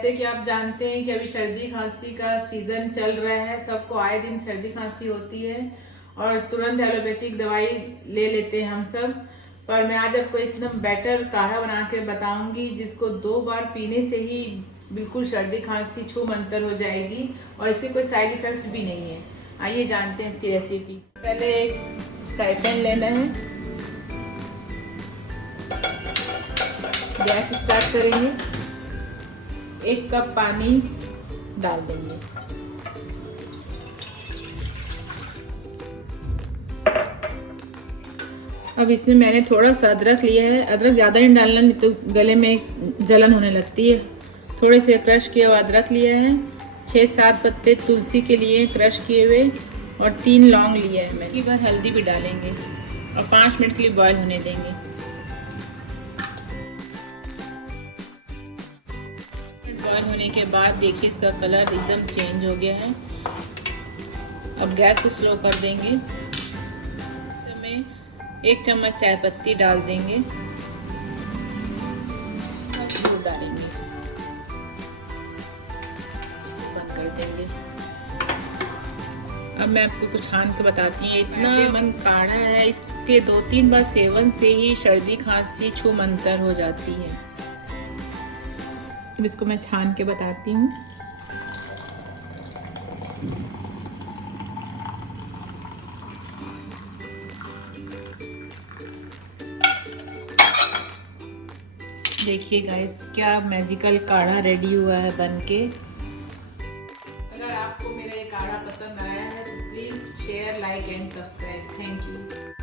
जैसे कि आप जानते हैं कि अभी सर्दी खांसी का सीजन चल रहा है, सबको आए दिन सर्दी खांसी होती है और तुरंत एलोपैथिक दवाई ले लेते हैं हम सब। पर मैं आज आपको एकदम बेटर काढ़ा बना के बताऊंगी जिसको 2 बार पीने से ही बिल्कुल सर्दी खांसी छू मंतर हो जाएगी और इसके कोई साइड इफेक्ट्स भी नहीं है। आइए जानते हैं इसकी रेसिपी। पहले एक फ्राई पैन लेना है, गैस स्टार्ट करेंगे, 1 कप पानी डाल देंगे। अब इसमें मैंने थोड़ा सा अदरक लिया है। अदरक ज़्यादा नहीं डालना, नहीं तो गले में जलन होने लगती है। थोड़े से क्रश किया हुआ अदरक लिया है, 6-7 पत्ते तुलसी के लिए क्रश किए हुए और 3 लौंग लिया है। मैं बार हल्दी भी डालेंगे और 5 मिनट के लिए बॉईल होने देंगे। बॉईल होने के बाद देखिए इसका कलर एकदम चेंज हो गया है। अब गैस को स्लो कर देंगे। इसमें 1 चम्मच चाय पत्ती डाल देंगे, दूध डालेंगे, बंद कर देंगे। अब मैं आपको कुछ छान के बताती हूँ। इतना मन काढ़ा है, इसके 2-3 बार सेवन से ही सर्दी खांसी छू मंतर हो जाती है। अब इसको मैं छान के बताती हूँ। देखिए गाइस, क्या मैजिकल काढ़ा रेडी हुआ है बनके। अगर आपको मेरा ये काढ़ा पसंद आया है तो please share, like and subscribe. Thank you.